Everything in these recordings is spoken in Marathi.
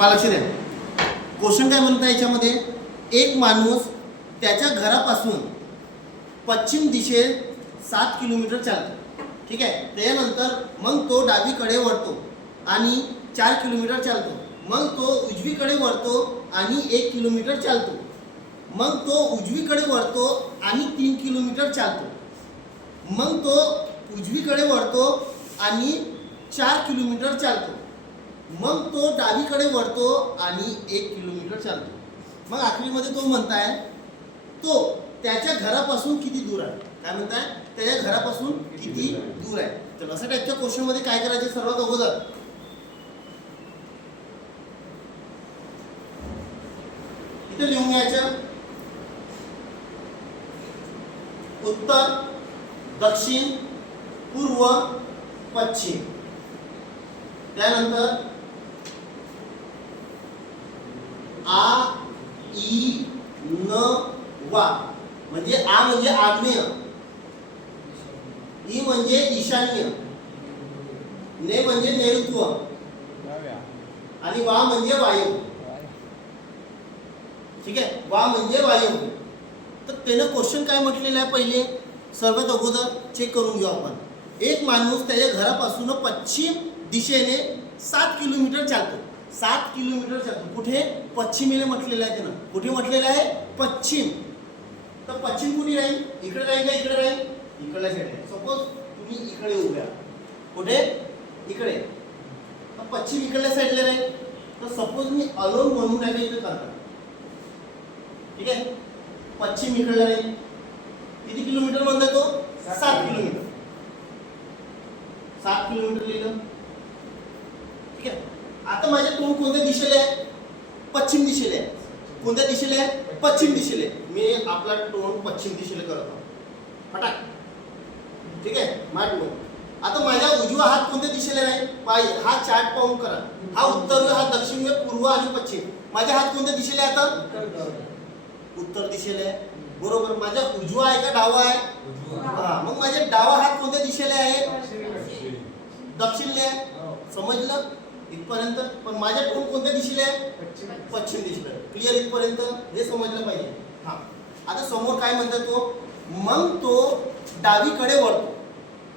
मला लक्ष द्या. क्वेश्चन काय म्हणता याच्यामध्ये? एक माणूस त्याच्या घरापासून पश्चिम दिशे सात किलोमीटर चालतो. ठीक आहे? त्यानंतर मग तो डावीकडे वळतो आणि चार किलोमीटर चालतो. मग तो उजवीकडे वळतो आणि एक किलोमीटर चालतो. मग तो उजवीकडे वळतो आणि तीन किलोमीटर चालतो. मग तो उजवीकडे वळतो आणि चार किलोमीटर चालतो. मग तो डावीकडे वळतो आणि एक किलोमीटर चालतो. मग आखरीमध्ये तो म्हणताय तो त्याच्या घरापासून किती दूर आहे? काय म्हणताय? त्याच्या घरापासून किती दूर आहे? तर असं टाईपच्या क्वेश्चनमध्ये काय करायचे सर्वात अगोदर? इथे लिहून घ्यायचं. उत्तर दक्षिण पूर्व पश्चिम. त्यानंतर आ ई न वा. म्हणजे आ म्हणजे आग्नेय. ई म्हणजे ईशान्य. ने म्हणजे नैऋत्व आणि वा म्हणजे वायू. ठीक आहे? वा म्हणजे वायू. तर त्यानं क्वेश्चन काय म्हटलेलं आहे पहिले? सर्वात अगोदर चेक करून घेऊ आपण. एक माणूस त्याच्या घरापासून पश्चिम दिशेने सात किलोमीटर चालतो. सात किलोमीटर चालतो कुठे? पश्चिमेला म्हटलेलं आहे त्यानं. कुठे म्हटलेलं आहे? पश्चिम. तर पश्चिम कुठे राहील? इकडे राहील का इकडे राहील? इकडल्या साईड सपोज तुम्ही इकडे उभ्या. कुठे? इकडे. तर पश्चिम इकडल्या साईडला राहील. तर सपोज मी अलोन म्हणून राहिले इथे करता ठीक आहे? पश्चिम इकडला राहील. किती किलोमीटर म्हणता तो? सात किलोमीटर. सात किलोमीटर लिहिलं. तोंड कोणत्या दिशेला आहे? पश्चिम दिशेला आहे. कोणत्या दिशेला आहे? पश्चिम दिशेला आहे. मी आपला तोंड पश्चिम दिशेला करत आहोत. फटाक ठीक आहे? तोंड आता माझ्या उजवा हात कोणत्या दिशेला आहे? पाय. हा चार्ट पाहून करा. हा उत्तर हा दक्षिण पूर्व आणि पश्चिम. माझा हात कोणत्या दिशेला आहे आता? उत्तर दिशेला आहे. बरोबर. माझा उजवा आहे का डावा आहे? हा. मग माझ्या डावा हात कोणत्या दिशेला आहे? दक्षिणला आहे. समजलं? इथपर्यंत पण माझ्या टोन कोणत्या दिशेला आहे? पश्चिम दिशेला. क्लिअर इथपर्यंत हे समजलं पाहिजे. हा. आता समोर काय म्हणतात तो? मग तो डावीकडे वळतो.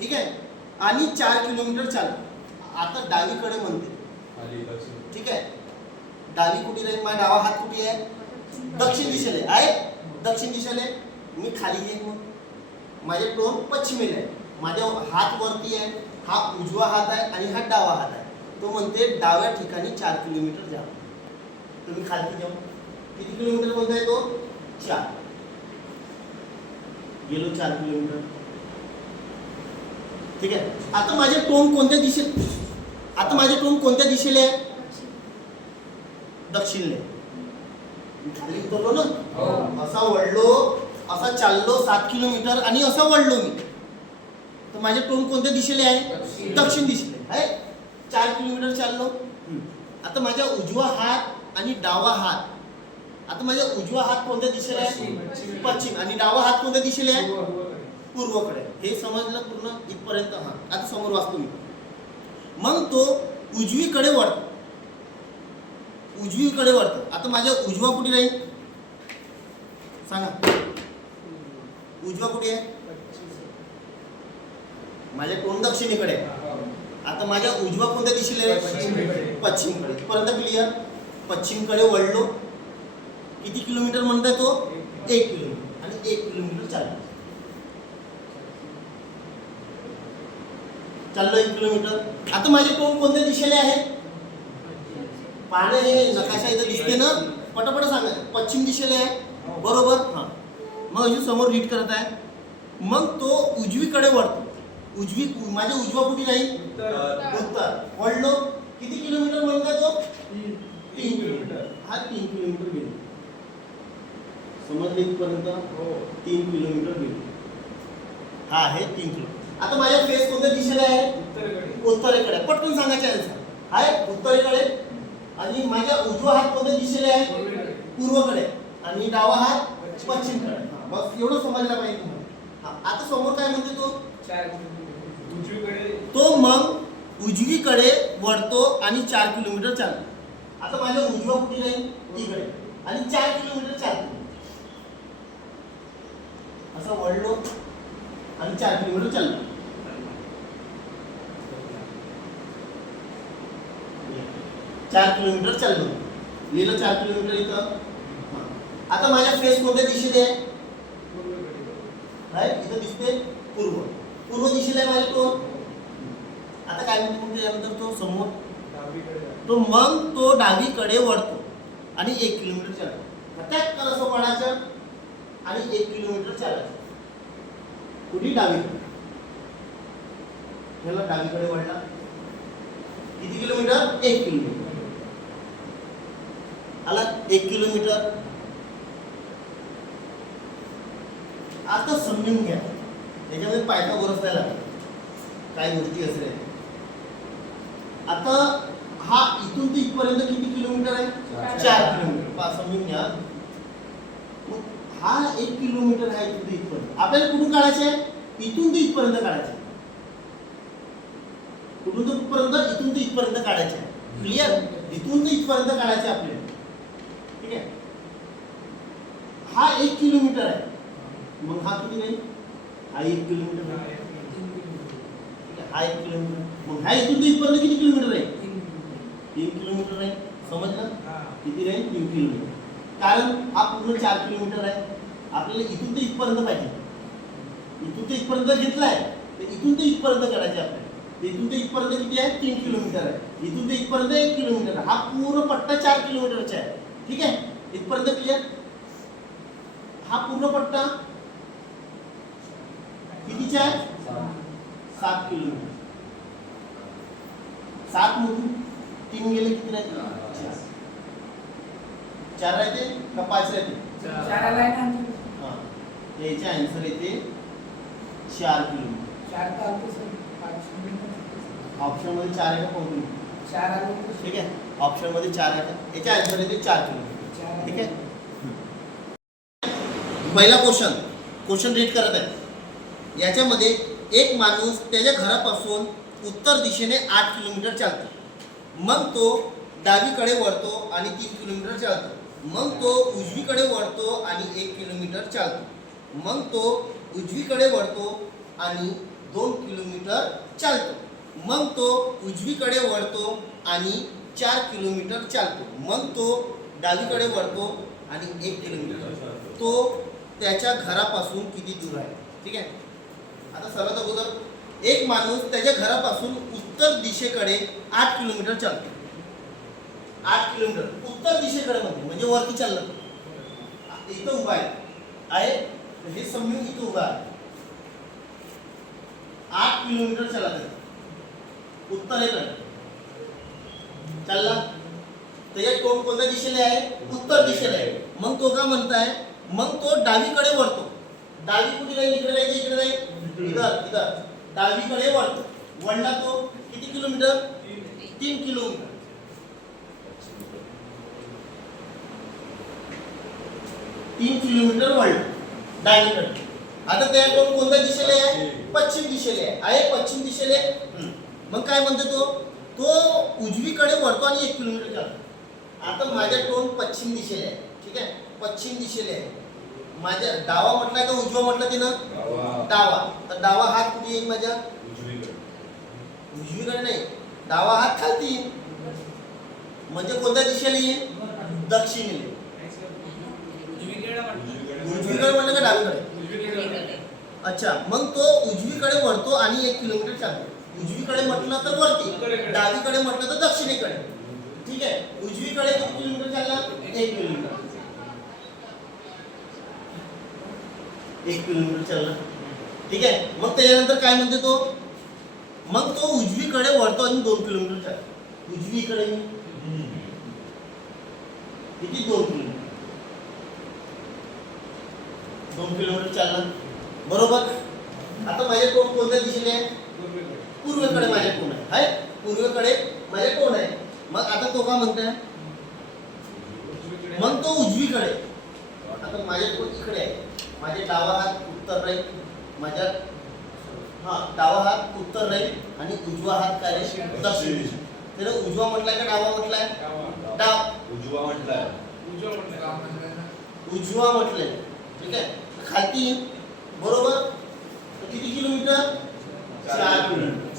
ठीक आहे? आणि चार किलोमीटर चालतो. आता डावीकडे म्हणते. ठीक आहे? डावी कुठे राहील माझा डावा हात कुठे आहे? दक्षिण दिशेला आहे. आहे? दक्षिण दिशेला आहे. मी खाली येईन मग. माझे टोन पश्चिमेला आहे. माझ्या हात वरती आहे. हा उजवा हात आहे आणि हा डावा हात आहे. तो म्हणते डाव्या ठिकाणी चार किलोमीटर जा. तुम्ही खालती जाऊ किती किलोमीटर म्हणताय तो? चार. गेलो चार किलोमीटर. ठीक आहे. आता माझे टोन कोणत्या दिशेत? आता माझे टोन कोणत्या दिशेला आहे? दक्षिणले. खाली उतरलो ना? असा वळलो असा चाललो सात किलोमीटर आणि असा वळलो मी. तर माझे टोन कोणत्या दिशेला आहे? दक्षिण दिशेला आहे. चार किलोमीटर चाललो. आता माझ्या उजवा हात आणि डावा हात. आता माझ्या उजवा हात कोणत्या दिशेला आहे? पश्चिम. आणि डावा हात कोणत्या दिशेला आहे? पूर्वकडे. हे समजलं पूर्ण इथपर्यंत. हा. आता समोर वाचतो मी. मग तो उजवीकडे वळतो. उजवीकडे वळतो. आता माझ्या उजवा कुठे राहील? सांगा. उजवा कुठे आहे? माझ्या तोंड दक्षिणेकडे आहे? आता माझ्या उजवा कोणत्या दिशेला आहे? पश्चिमेकडे. पर्यंत क्लिअर पश्चिमकडे वळलो. किती किलोमीटर म्हणताय तो? एक. किलोमीटर. आणि एक किलोमीटर चाललो. चाललो एक किलोमीटर. आता माझे टोन कोणत्या दिशेला आहे? पाहणे हे नकाशा इथं दिसते ना? पटापट सांगा. पश्चिम दिशेला आहे. बरोबर? हां. मग अजून समोर रीड करत आहे. मग तो उजवीकडे वळतो. उजवी माझ्या उजवा कुठे राहील उत्तर. वळलो. किती किलोमीटर म्हणता तो? तीन. किलोमीटर. हा तीन किलोमीटर गेलो. समजले इथपर्यंत? तीन किलोमीटर गेलो. हा आहे तीन किलो आता माझ्या फेस कोणत्या दिशेला आहे? उत्तरेकडे. पटकन सांगायचे आन्सर आहे? उत्तरेकडे. आणि माझ्या उजवा हात कोणत्या दिशेला आहे? पूर्वकडे. आणि डावा हात पश्चिमकडे. हा, बस एवढं समजलं पाहिजे तुम्हाला. हा, आता समोर काय म्हणते तो? उजवीकडे तो मग उजवीकडे वळतो आणि चार किलोमीटर चालतो. आता माझ्या उजवा कुठे इकडे आणि चार किलोमीटर चालतो. असं वळलो आणि चार किलोमीटर चाललो. चार किलोमीटर चाललो. लिहिलं चार किलोमीटर इथं. आता माझ्या फेस कोणत्या दिशेने आहे? राईट इथं दिसते पूर्व. पूर्व दिशेला आहे माझ्या तो. आता काय म्हणतो म्हणतो यानंतर तो समोर. तो मग तो डावीकडे वळतो. आणि एक किलोमीटर चालतो. त्यात असं वळायचं आणि एक किलोमीटर चालायचं. कुठे डावीकडे ह्याला डावीकडे वळला. किती किलोमीटर? एक किलोमीटर. आला एक किलोमीटर. आता समजून घ्या. त्याच्यामध्ये पायथा गोरस नाही लागत काही गोष्टी असेल आता हा इथून ते इथपर्यंत किती किलोमीटर आहे? चार. किलोमीटर. पा समजून घ्या. हा एक किलोमीटर आहे इथून ते इथपर्यंत. आपल्याला कुठून काढायचे आहे? इथून ते इथपर्यंत काढायचे. कुठून ते कुठपर्यंत इथून ते इथपर्यंत काढायचे आहे. क्लिअर इथून ते इथपर्यंत काढायचे आपल्याला. ठीक आहे? हा एक किलोमीटर आहे. मग हा किती नाही हा एक किलोमीटर. आहे हा एक किलोमीटर. मग हा इथून इथपर्यंत किती किलोमीटर आहे? तीन किलोमीटर आहे. समजलं? किती राहील? तीन किलोमीटर. कारण हा पूर्ण चार किलोमीटर आहे. आपल्याला इथून ते इथपर्यंत पाहिजे. इथून ते इथपर्यंत घेतलाय तर इथून ते इथपर्यंत करायचे आपल्याला. इथून ते इथपर्यंत किती आहे? तीन किलोमीटर आहे. इथून ते इथपर्यंत एक किलोमीटर हा पूर्ण पट्टा चार किलोमीटरचा आहे. ठीक आहे? इथपर्यंत क्लिअर हा पूर्ण पट्टा कितीचा आहे सात किलोमीटर. सात मधून तीन गेले किती राहते? चार. चार. राहते का पाच राहते? हा. याचे आन्सर येते चार किलोमीटर. ऑप्शन मध्ये चार आहे का ठीक आहे. ऑप्शन मध्ये चार आहे का? याचे आन्सर येते चार किलोमीटर. ठीक आहे? पहिला क्वेश्चन क्वेश्चन रीड करत आहे. याच्यामध्ये एक माणूस त्याच्या घरापासून उत्तर दिशेने आठ किलोमीटर चालतो. मग तो डावीकडे वळतो आणि तीन किलोमीटर चालतो. मग तो उजवीकडे वळतो आणि एक किलोमीटर चालतो. मग तो उजवीकडे वळतो आणि दोन किलोमीटर चालतो. मग तो उजवीकडे वळतो आणि चार किलोमीटर चालतो. मग तो डावीकडे वळतो आणि एक किलोमीटर तो त्याच्या घरापासून किती दूर आहे? ठीक आहे? आता सर्वात अगोदर एक माणूस त्याच्या घरापासून उत्तर दिशेकडे आठ किलोमीटर चालतो. आठ किलोमीटर. उत्तर दिशेकडे म्हणजे म्हणजे वरती चाललं इथं उभा आहे. हे समजून इथं उभा आहे. आठ किलोमीटर चालत आहे. उत्तरेकडे. चालला? त्याच्या तोंड कोणत्या दिशेला आहे? उत्तर दिशेला आहे. मग तो का म्हणताय? मग तो डावीकडे वळतो. डावी कुठे जाईल? इकडे राहील इकडे जाईल. इधर इधर। डावीकडे वळतो वळला तो किती किलोमीटर? तीन किलोमीटर। तीन किलोमीटर वळला डावीकडे आता तयार करून कोणत्या दिशेला आहे? पश्चिम दिशेला आहे. पश्चिम दिशेला आहे? मग काय म्हणतो तो? तो उजवीकडे वळतो आणि एक किलोमीटर चालतो आता माझ्या टोन पश्चिम दिशेला आहे. ठीक आहे? पश्चिम दिशेला आहे. माझ्या डावा म्हटलाय का उजवा म्हटलं तिनं? डावा. तर डावा हात कुठे येईल माझ्या? उजवीकडे. नाही. डावा हात खालती येईल. म्हणजे कोणत्या दिशेला येईल? दक्षिणेला येईल. उजवीकडे म्हणलं का डावीकडे? अच्छा. मग तो उजवीकडे वळतो आणि एक किलोमीटर चालतो. उजवीकडे म्हटलं तर वरती. डावीकडे म्हटलं तर दक्षिणेकडे. ठीक आहे? उजवीकडे किती किलोमीटर चालला एक किलोमीटर. एक किलोमीटर चालला. ठीक आहे? मग त्याच्यानंतर काय म्हणते तो? मग तो उजवीकडे वळतो आणि दोन किलोमीटर चालतो. उजवीकडे किती? दोन किलोमीटर. दोन किलोमीटर चालला. बरोबर? आता माझे कोण कोणत्या दिशेने आहे? पूर्वेकडे माझे कोण आहे. हाय? पूर्वेकडे माझे कोण आहे. मग आता तो का म्हणताय? मग तो उजवीकडे. आता माझ्या कोण इकडे आहे. माझे डावा हात उत्तर राहील माझ्या हा डावा हात उत्तर राहील आणि उजवा हात काय दक्षिण. त्याला उजवा म्हटलाय का डावा म्हटलाय? डाव. उजवा म्हटलाय. उजवा म्हटलंय ठीक आहे? खालती बरोबर? तर किती किलोमीटर? चार किलोमीटर.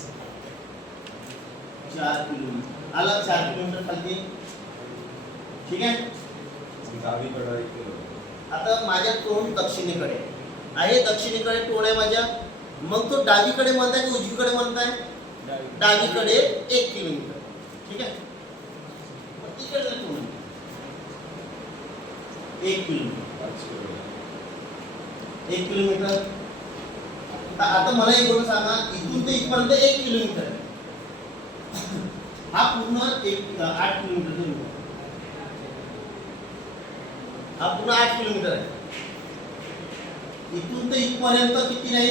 चार किलोमीटर. आला चार किलोमीटर खालती. ठीक आहे? एक किलोमीटर. आता माझ्या तोंड दक्षिणेकडे. आहे. दक्षिणेकडे तोंड आहे माझ्या. मग तो डावीकडे म्हणताय की उजवीकडे म्हणताय? डावीकडे. एक किलोमीटर. ठीक आहे? तोंड. एक किलोमीटर. एक किलोमीटर. आता मला एक गोष्ट सांगा इथून ते इथपर्यंत एक किलोमीटर आहे. हा पूर्ण एक आठ किलोमीटर रूट हा पूर्ण आठ किलोमीटर आहे. इथून ते इथपर्यंत किती नाही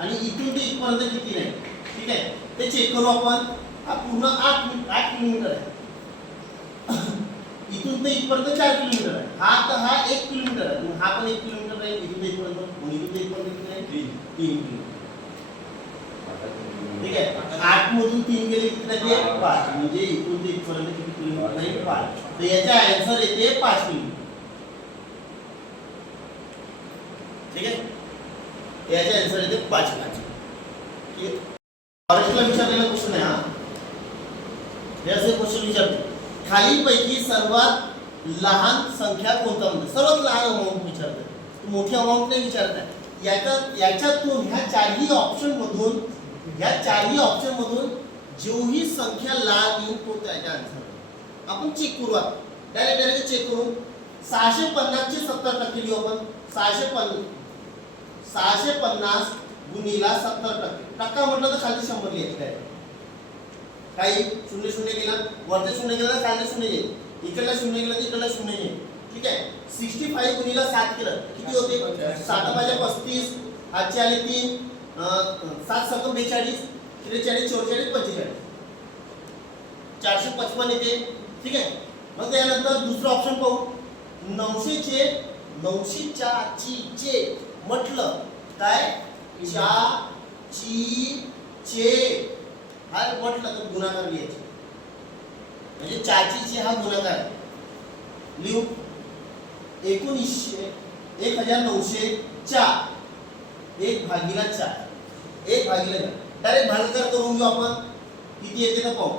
आणि इथून ते इथपर्यंत किती नाही. ठीक आहे? ते चेक करू आपण हा पूर्ण आठ आठ किलोमीटर आहे. इथून ते इथपर्यंत चार किलोमीटर आहे. हा तर हा एक किलोमीटर आहे. हा पण एक किलोमीटर आहे इथून ते इथपर्यंत. इथून ते इथपर्यंत किती आहे? तीन. तीन किलोमीटर. आता तीन किलोमीटर. ठीक आहे? आठ मधून तीन गेले किती राहते पाच. म्हणजे इथून ते इथपर्यंत किती किलोमीटर नाही पाच. तर याचा आन्सर येते पाच किलोमीटर. ठीक आहे? याचे आन्सर येते पाच पाच ठीक आहे? फॉरेस्टला विचारलेला क्वेश्चन आहे हा. हे असे क्वेश्चन विचारते. खालीपैकी सर्वात लहान संख्या कोणता म्हणते? सर्वात लहान अमाऊंट विचारते. मोठी अमाऊंट नाही विचारत याच्या याच्यातून ह्या चारही ऑप्शन मधून ह्या चारही ऑप्शन मधून जेवढी संख्या लहान येईल तो त्याच्या आन्सर आपण चेक करू डायरेक्ट डायरेक्ट चेक करू सहाशे पन्नासचे सत्तर टक्के लिहू आपण. सहाशे पन्नास. सहाशे पन्नास गुणीला सत्तर टक्के. टक्का म्हटलं तर खाली शंभर लिहायचं आहे. काही शून्य शून्य गेला वरती शून्य गेला तर खाली शून्य येईल. इकडला शून्य गेला तर इकडला शून्य येईल. ठीक आहे? सिक्स्टी फाईव्ह गुणीला सात केलं. किती होते? सात पाहिजे पस्तीस आजचे आले तीन सात सक बेचाळीस त्रेचाळीस चौवेचाळीस पंचेचाळीस. चारशे पचपन येते. ठीक आहे? मग त्यानंतर दुसरं ऑप्शन पाहू. नऊशेचे नऊशेच्या ची चे म्हटलं काय? चा ची चे. हा म्हटलं तर गुणाकार लिहायचे. म्हणजे चाचीचे हा गुणाकार. आहे. लिहू. एकोणीसशे एक हजार नऊशे चार. एक भागीला चार. एक भागीला चार. डायरेक्ट भागाकार करून घेऊ आपण. किती येते ना पाहू.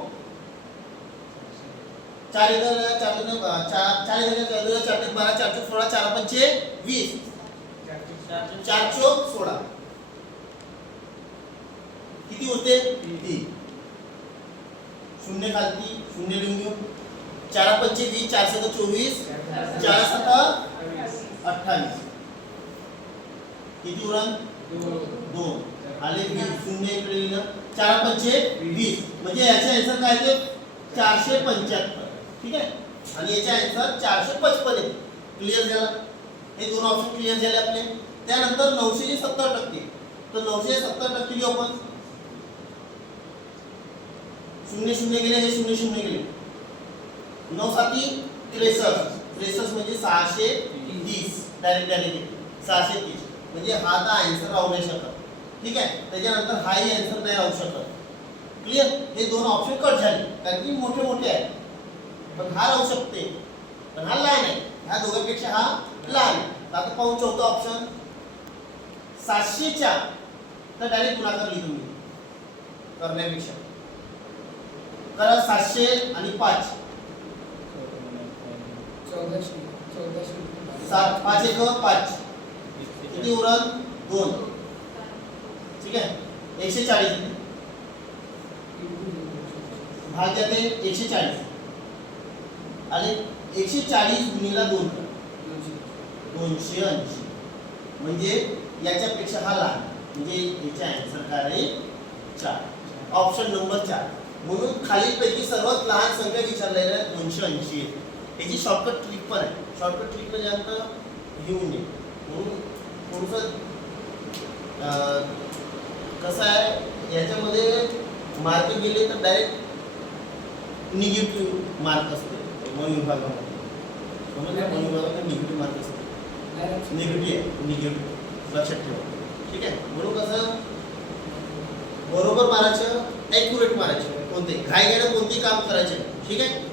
चार हजार चार चार चार हजार चार बारा चार सोळा चार पंचे वीस. चार चौक सोळा. किती होते? तीन. शून्य खालती शून्य लिहून घेऊ चार पंचे वीस चार सत चोवीस. चार सत अठ्ठावीस. किती उरण दोन. आले वीस शून्य इकडे लिहिलं. चार पंचे वीस. म्हणजे याचा आन्सर काय ते चारशे पंच्याहत्तर. ठीक आहे? आणि याच्या आन्सर चारशे पचपन आहे क्लिअर झाला? हे दोन ऑप्शन क्लिअर झाले आपले. त्यानंतर नऊशे सत्तर टक्के. तर नऊशे सत्तर टक्के लिहू आपण. शून्य शून्य गेले हे शून्य शून्य गेले नऊ साती त्रेसष्ट. त्रेसष्ट म्हणजे सहाशे तीस. डायरेक्ट डायरेक्ट सहाशे तीस. म्हणजे हा तर आन्सर राहू नाही शकत. ठीक आहे? त्याच्यानंतर हाही आन्सर नाही राहू शकत. क्लिअर हे दोन ऑप्शन कट झाले. कारण की मोठे मोठे आहेत. पण हा राहू शकते. पण हा लहान आहे. ह्या दोघांपेक्षा हा लहान आहे आता पाहू चौथा ऑप्शन सातशेच्या तर डायरेक्ट गुणाकार लिहून मी करण्यापेक्षा. करा सातशे आणि पाच. सात पाच एक पाच. किती उरण दोन. ठीक आहे? एकशे चाळीस. भाग जाते एकशे चाळीस. आणि एकशे चाळीस गुणीला दोन. दोनशे ऐंशी. म्हणजे याच्यापेक्षा हा लहान. म्हणजे याचा आन्सर काय आहे? चार. ऑप्शन नंबर चार. म्हणून खालीलपैकी सर्वात लहान संख्या विचारलेल्या आहे दोनशे ऐंशी आहे. याची शॉर्टकट ट्रिक पण आहे. शॉर्टकट ट्रिक म्हणजे आता घेऊन नये म्हणून थोडंसं कसं आहे? याच्यामध्ये मार्क गेले तर डायरेक्ट निगेटिव्ह मार्क असते. मन विभागामध्ये. समजलं मन विभागात निगेटिव्ह मार्क असते. निगेटिव्ह आहे. निगेटिव्ह लक्षात ठेवा. ठीक आहे? म्हणून कसं? बरोबर मारायचं ॲक्युरेट मारायचं. कोणते? घाई घ्यायला कोणतेही काम करायचे ठीक आहे?